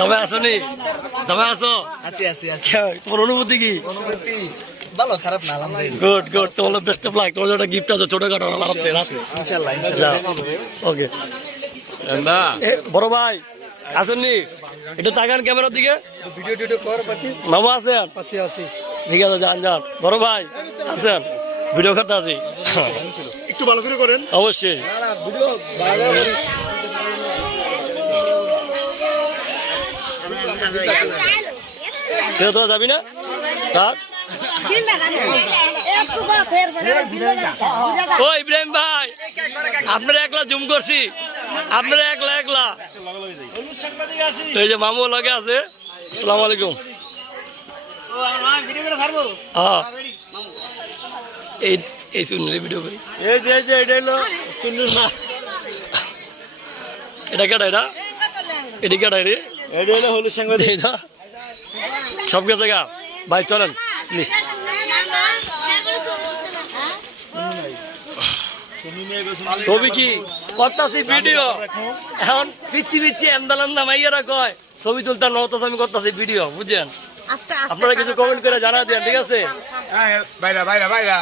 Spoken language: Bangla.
দমে আছো নি? দমে আছো? আছি আছি আছি। তোমার অনুভূতি কি? অনুভূতি ভালো খারাপ না আলহামদুলিল্লাহ। গুড গুড, তোমার বেস্ট অফ লাক। তোমার একটা গিফট আছে ছোটখাটো রাতে রাতে। ইনশাআল্লাহ ইনশাআল্লাহ। ওকে বড় ভাই আছেন নি? একটু তাকান ক্যামেরার দিকে। ভিডিও টিডিও কর পাতি মামা আছেন? পাশে আছি। ঠিক আছে, যান যান। বড় ভাই আছেন? ভিডিও করতে আছি। একটু ভালো করে করেন। অবশ্যই। না না ভিডিও ভালো কেউ তোরা যাবি না? কার? ও ইব্রাহিম ভাই, আপনারা একলা জুম করছি, আপনারা একলা একলা। তো এই যে মামু লগে আছে। আসসালামু আলাইকুম। হ্যাঁ এই শুনলে ভিডিও করি। এই যে এটা হলো চুন্নুর মা। এটা কেটা? এটা কেটা রে? এটা হলো হলুদ সাংবাদিক। সব গেছে গা ভাই, চলেন প্লিজ। ছবি কি করতাছি? ভিডিও এখন পিচ্ছি পিচ্ছি এন্দালান্দা মাইয়ারা কয় ছবি তুলতে নতো, আমি করতেছি ভিডিও, বুঝছেন? আপনারা কিছু কমেন্ট করে জানা দেন, ঠিক আছে? বাইরা বাইরা বাইরা